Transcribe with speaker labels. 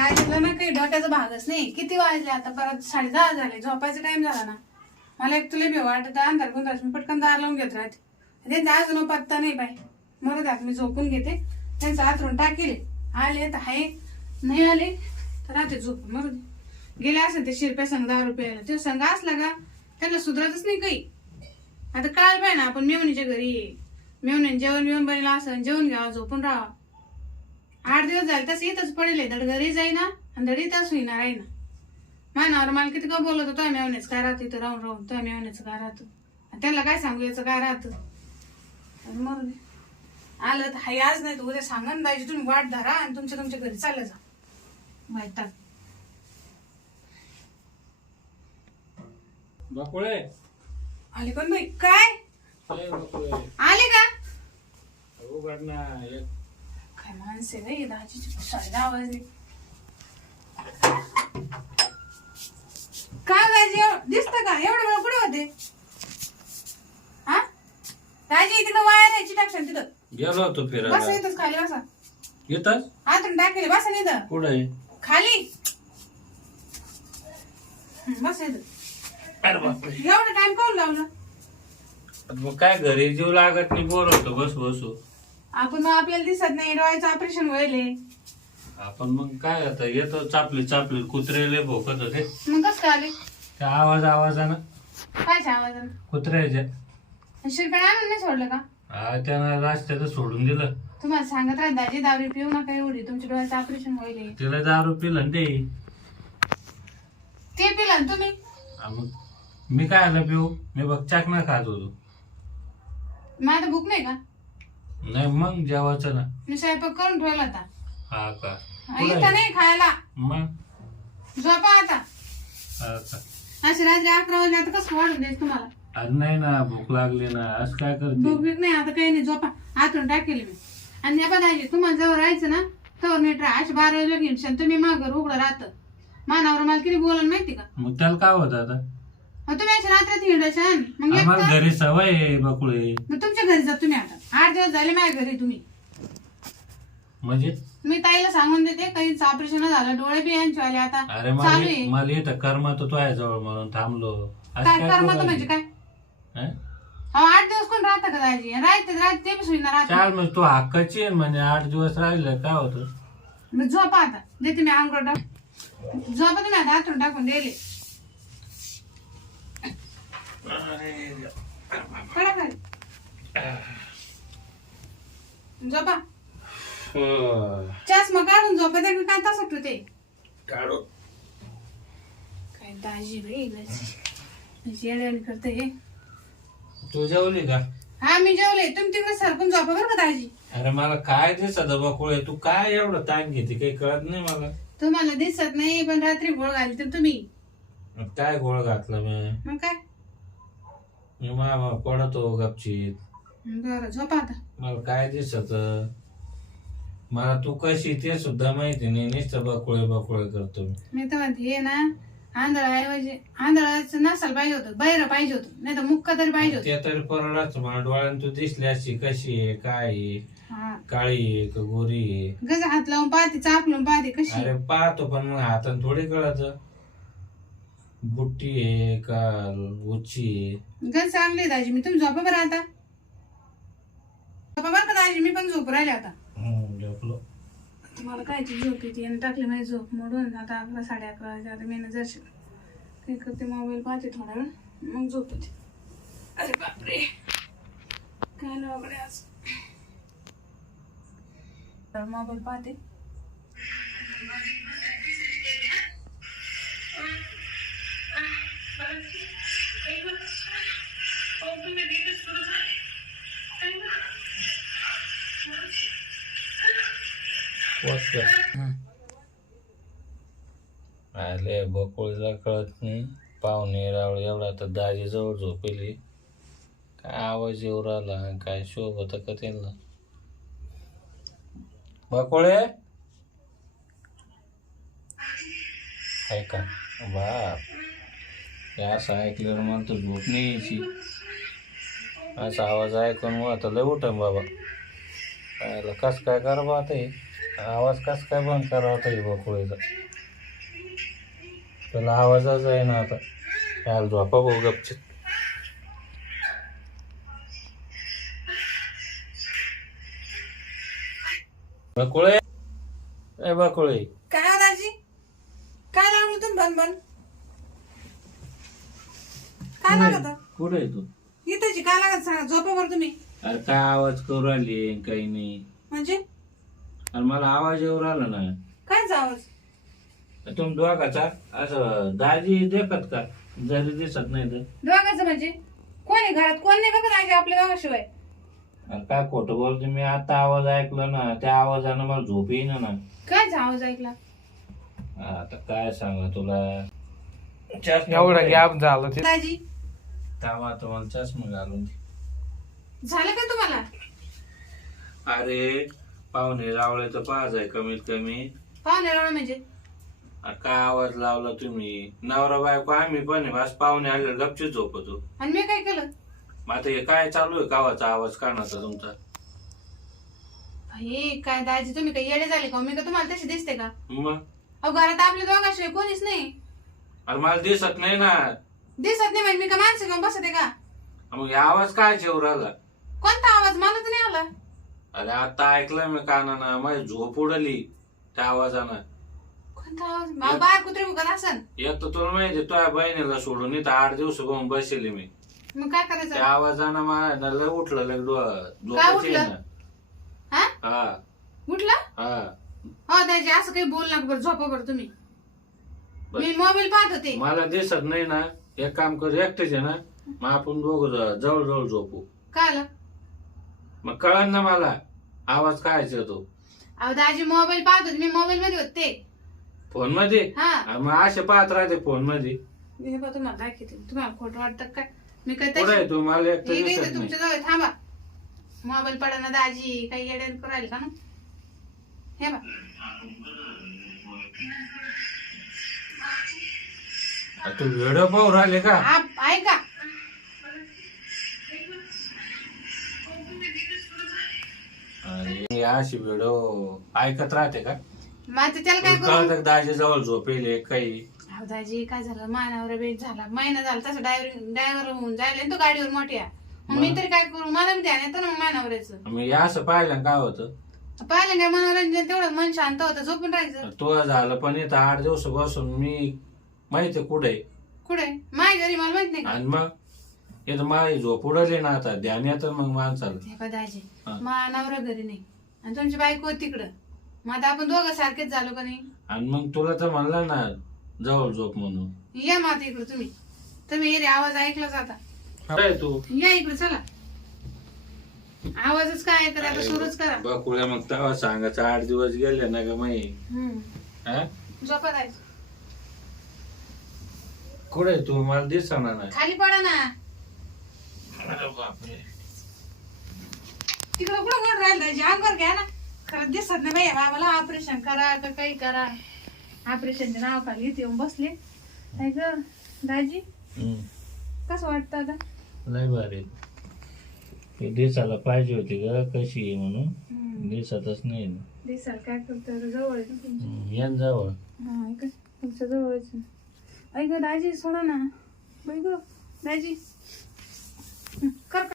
Speaker 1: काय झालं ना काही डोक्याचा भागच नाही. किती वाजले आता? परत साडे दहा झाले. झोपायचा टाइम झाला ना. मला एक तुला भेव वाटत अंधार गुंधार. मी पटकन दार लावून घेत राहते. त्यांचा अजून पत्ता नाही बाई. मरू द्यात मी झोपून घेते. त्यांचं आतरून टाकेले. आले तर आहे. नाही आले तर राहते झोपून मरू दे. गेले असेल ते शिरप्या संघ दहा रुपयाला ते संघ असला का त्यांना सुधारतच नाही काही. आता काल पाहिजे ना आपण मेवणीच्या घरी. मेवणी जेवण बिवण बनला असं जेवण घ्यावं झोपून राहावं. आठ दिवस झाले तसं इथंच पडेल. धड घरी जाईना आणि धड इथंच होईना राहीना. मानावर मला किती का बोलत होतो आम्ही मेवण्याचं काय राहतो इथं? राहून राहून तो मेवण्याचं काय राहतं? आणि त्यांना काय सांगू याचं काय राहतं? आणि मरू दे आलं तर हाय आज नाही तर उद्या सांगा ना दाजी तुम्ही वाट धरा आणि तुमच्या तुमच्या घरी चाललं जा. माहितात
Speaker 2: बकुळे.
Speaker 1: आले पण बाई. काय? आले का?
Speaker 2: एक
Speaker 1: काय माणसे दाजीची काय दाजी दिसत का एवढं वेळ कुठे होते हा दाजी तिथं वायर यायची टाकशाल तिथं
Speaker 2: गेलो होतो
Speaker 1: बस
Speaker 2: फिरायला
Speaker 1: येतच खाली बसा
Speaker 2: येतच
Speaker 1: आतून टाकेले बसा नाही इथं.
Speaker 2: कुठे
Speaker 1: खाली हं, बस येत
Speaker 2: अरे बापरे
Speaker 1: एवढं टाइम काऊन लावलं
Speaker 2: आता मग काय घरी जीव लागत नाही बोर होतो बस बसू
Speaker 1: आपण मग आपल्याला दिसत नाही डोळ्याचं ऑपरेशन व्हायले
Speaker 2: आपण मग काय आता येतो चापली चापली कुत्रेले भोकत होते.
Speaker 1: मग कसं काय आले?
Speaker 2: त्या आवाज आवाजानं.
Speaker 1: काय आवाज
Speaker 2: कुत्र्याच्या.
Speaker 1: शिरकडे आणून नाही सोडलं का?
Speaker 2: हा त्यानं रस्त्यात सोडून दिलं.
Speaker 1: तुम्हाला सांगत राहत दाजी दारू पिऊ नका एवढी तुमच्या डोळ्याचं ऑपरेशन व्हायले
Speaker 2: तिला दारू पिलं ना ते.
Speaker 1: ते पिला ना तुम्ही?
Speaker 2: हा मग मी काय आलं पिऊ? मी बघ चाकणा खात होतो.
Speaker 1: आता भूक नाही का?
Speaker 2: नाही मग जेवायचं ना.
Speaker 1: मी स्वयंपाक करून ठेवला होता
Speaker 2: हा का?
Speaker 1: इथं नाही खायला.
Speaker 2: मग?
Speaker 1: झोपा आता.
Speaker 2: हा का?
Speaker 1: अशी रात्री अकरा वाजले आता कसं वाढून द्यायचं तुम्हाला?
Speaker 2: अरे नाही ना भूक लागली ना. असं काय करते?
Speaker 1: भूक बीक नाही आता काही नाही झोपा. आतून टाकेल मी. आणि आपण तुम्हाला जवळ राहायचं ना तर नीट राहा अशी बारा वाजता घेऊन तुम्ही माघार उघडं राहतं. मानावर मला किती बोलून माहिती का?
Speaker 2: मग त्याला काय होत आता?
Speaker 1: मग तुम्ही अशा रात्रात हिंडाशान मग
Speaker 2: आम्हाला
Speaker 1: तर-
Speaker 2: घरी सवय आहे बकुळे.
Speaker 1: मग तुमच्या घरी जा तुम्ही आता. आठ दिवस झाले माझ्या घरी तुम्ही.
Speaker 2: म्हणजे?
Speaker 1: मी ताईला सांगून देते काहीच ऑपरेशन झालं. डोळे बी यांचे आले आता.
Speaker 2: अरे
Speaker 1: चालू
Speaker 2: मला
Speaker 1: आहे.
Speaker 2: मला कर्म तो जवळ म्हणून थांबलो. असं
Speaker 1: काय
Speaker 2: काय
Speaker 1: कर्म
Speaker 2: करू
Speaker 1: म्हणजे काय?
Speaker 2: हं?
Speaker 1: अहो आठ दिवस कोण राहतं का दाजी? राहते राहते ते बी सुईना राहते.
Speaker 2: चाल मग तू हक्काची आहे म्हणजे आठ दिवस राहिलं काय होतं?
Speaker 1: मग झोपा आता. देते मी अंगोट झोपा तुम्ही आता हातून टाकून दिले पडा खाली झोपा चष्मा काढून झोपा त्या काय तसं होते
Speaker 2: काढू
Speaker 1: काय दाजी करते हे
Speaker 2: तू जेवली का
Speaker 1: हा मी जेवले तुम्ही तिकडे सरकून झोपा बरं का दाजी
Speaker 2: अरे मला काय दिसत बकुळे तू काय एवढं ताण घेते काही कळत नाही मला
Speaker 1: तुम्हाला दिसत नाही पण रात्री गोळ घालते तुम्ही.
Speaker 2: मग काय गोळ घातला मी?
Speaker 1: मग काय?
Speaker 2: मी मामा पडतो गपचीत.
Speaker 1: बरं झोपा आता.
Speaker 2: मला काय दिसत? मला तू कशी ते सुद्धा माहिती नाही नुसतं बकुळे बकुळे करतो मी.
Speaker 1: मी तर म्हणते हे ना आंधळाऐवजी आंधळाचं नसायला पाहिजे होतं बैर पाहिजे होतं नाही तर मुक्का तरी पाहिजे होतं.
Speaker 2: ते तरी परवडाच मला डोळ्यानं तू दिसली अशी कशी आहे काय आहे?
Speaker 1: हा.
Speaker 2: काळी आहे का गोरी आहे?
Speaker 1: गज हात लावून पाहते चाप लावून पाहते कशी
Speaker 2: अरे पाहतो पण मग हातानं थोडी कळत. बुट्टी आहे का उची. आहे
Speaker 1: गज चांगली दाजी मी तुम्ही झोपा बरं आता झोपा बरं का दाजी? मी पण झोप राहिले आता.
Speaker 2: हम्म, झोपलो.
Speaker 1: तुम्हाला काय ती झोप येते? आणि टाकली माझी झोप मोडून. आता अकरा साडे अकरा वाजले. आता मी जर काय करते? मोबाईल पाहते थोडा वेळ. मग झोप येते. अरे बापरे. काय नावाकडे आज? तर मोबाईल पाहते.
Speaker 2: आले बकोळीला कळत नाही. पाहुणे रावळ एवढा तर दाजी जवळ झोपेली. काय आवाज येऊ राहिला काय शोभ होता का त्यांना? बकोळे? ऐका बाप. हे असं ऐकल्यावर मला तर झोप नाही यायची. असा आवाज ऐकून आता लय उठन बाबा. काय कस काय करा बा आता हे? आवाज कस काय बंद करावा होता ही बकुळीचा? त्याला आवाजच आहे ना आता याला झोपा भाऊ गपचित बकुळे? ए बकुळे.
Speaker 1: काय दाजी काय लावलं तुम्ही बन बन काय लागत
Speaker 2: कुठे आहे तू?
Speaker 1: इथेची काय लागत सांगा? झोपा बरं तुम्ही.
Speaker 2: अरे काय आवाज करू राहिली काही नाही.
Speaker 1: म्हणजे?
Speaker 2: अरे मला आवाज येऊ राहिला ना.
Speaker 1: काय आवाज?
Speaker 2: तुम्ही दोघाचा? असं दाजी देखत का? जरी दिसत नाही तर.
Speaker 1: दोघांचं म्हणजे? कोण घरात कोण नाही बघत आहे आपल्या दोघाशिवाय?
Speaker 2: अरे काय खोटं बोलतो मी? आता आवाज ऐकला ना त्या आवाजानं मला झोप येईना ना.
Speaker 1: काय आवाज ऐकला?
Speaker 2: आता काय सांगा तुला? चष्मा
Speaker 3: एवढं? गॅप झालं ते.
Speaker 1: दाजी?
Speaker 2: थांबा तुम्हाला चष्मा घालून दे.
Speaker 1: झालं का तुम्हाला?
Speaker 2: अरे पाहुणे रावळ्याचं पाच आहे कमीत कमी.
Speaker 1: पाहुणे रावळ म्हणजे?
Speaker 2: अरे काय आवाज लावला तुम्ही? नवरा बायको आम्ही पण आहे बस पाहुणे आले गपचीत झोपतो.
Speaker 1: आणि मी काय केलं?
Speaker 2: मग आता हे काय चालू आहे कावाचा आवाज कानाचा तुमचा?
Speaker 1: हे काय दाजी तुम्ही काही येडे झाले का मी का तुम्हाला तशी दिसते का?
Speaker 2: मग?
Speaker 1: अहो घरात आपल्या दोघाशिवाय कोणीच नाही.
Speaker 2: अरे मला दिसत नाही ना.
Speaker 1: दिसत नाही म्हणजे मी का माणसं घेऊन बसते का?
Speaker 2: मग हे आवाज काय जेव राहिला?
Speaker 1: कोणता आवाज? मला तर नाही आला.
Speaker 2: अरे आता ऐकलं मी कानानं. माझी झोप उडली त्या आवाजानं.
Speaker 1: कोणता आवाज? मग बाहेर कुत्रे मुकत असन.
Speaker 2: एक तर तुला माहिती तुझ्या बहिणीला सोडून इथं आठ दिवस बघून बसले मी.
Speaker 1: मग काय
Speaker 2: त्या
Speaker 1: करायचं
Speaker 2: आवाजानं मला ना लय उठलं लय
Speaker 1: काय
Speaker 2: झोपच
Speaker 1: उठलं?
Speaker 2: येईना.
Speaker 1: हा?
Speaker 2: हा.
Speaker 1: उठला?
Speaker 2: हा.
Speaker 1: हो दाजी असं काही बोल नका बरं झोपा बरं तुम्ही.
Speaker 2: बरं.
Speaker 1: मी मोबाईल पाहत होते.
Speaker 2: मला दिसत नाही ना. एक काम कर एकटेच आहे ना. मग आपण दोघं जवळ जवळ झोपू.
Speaker 1: काय आलं
Speaker 2: मग कळन ना मला. आवाज काय येतो
Speaker 1: अहो दाजी मोबाईल पाहत होते. मी मोबाईल मध्ये होते.
Speaker 2: फोनमध्ये?
Speaker 1: हा.
Speaker 2: मग असे पाहत राहते फोनमध्ये.
Speaker 1: हे बघ तुम्हाला दाखवते. तुम्हाला खोटं वाटतं काय मी काय
Speaker 2: कुठे
Speaker 1: तशी
Speaker 2: आहे तू? मला एक तर दिसत
Speaker 1: इथं
Speaker 2: नाही.
Speaker 1: तुमच्या जवळ थांबा. मोबाईल पडा ना दाजी. काही येड्यान करायला का ना हे बा
Speaker 2: तू व्हिडिओ पाहू राहिले का? हे अशी व्हिडिओ ऐकत राहते का?
Speaker 1: मग त्याला काय करू?
Speaker 2: कळत दाजी जवळ झोपेले काही.
Speaker 1: अहो दाजी काय झालं? मानावर बेट झाला. महिना झाला तसं ड्रायव्हर ड्रायव्हर होऊन जायला तो गाडीवर मोठ्या. मग मी तरी काय करू? मला बी ध्यान येतं ना मानावरचं.
Speaker 2: हे असं पाहिलं काय होतं?
Speaker 1: पाहिलं नाही मनोरंजन तेवढं मन शांत होतं झोपून राहायचं.
Speaker 2: तो झालं पण इथं आठ दिवस बसून मी माहिती कुठे?
Speaker 1: कुठे? माझ्या घरी मला माहीत नाही का?
Speaker 2: आणि मग? इथं माझी झोप उडली ना आता ध्यान येतं मग माणसाला.
Speaker 1: हे दाजी
Speaker 2: हा.
Speaker 1: मानावर घरी नाही. आणि तुमची बायको तिकडं. मग आता आपण दोघं सारखेच झालो का नाही?
Speaker 2: आणि मग तुला तर म्हणलं ना जवळ झोप म्हणून.
Speaker 1: या माता इकडे तुम्ही. तुम्ही येरे आवाज ऐकला जाता
Speaker 2: काय तू?
Speaker 1: या इकडे चला. आवाजच काय ऐकत आता सुरूच करा.
Speaker 2: बकुळ्या मग तेव्हा सांगायचं आठ दिवस गेले ना ग माई
Speaker 1: हम्म.
Speaker 2: हा?
Speaker 1: झोपा जायचं
Speaker 2: कुठे आहे तू? मला दिसणार नाही.
Speaker 1: खाली पडा ना.
Speaker 2: अरे बापरे.
Speaker 1: तिकडं कुठं कोण राहिलं? दाजी अंगावर घ्या ना. खरंच दिसत नाही बाई. बाबाला ऑपरेशन करा का काही करा. ऑपरेशनच्या नाव खाली इथे येऊन बसले. काय ग दाजी?
Speaker 2: हम्म.
Speaker 1: कसं वाटतं आता?
Speaker 2: लय भारी. ते दिसायला पाहिजे होती ग कशी आहे म्हणून. दिसतच नाही.
Speaker 1: दिसाल काय करतो जवळ आहे ना तुमच्या
Speaker 2: हम्म, येन जवळ.
Speaker 1: हा ऐका तुमच्या जवळच ऐक दाजी सोडा ना. बाई ग दाजी. हं, कर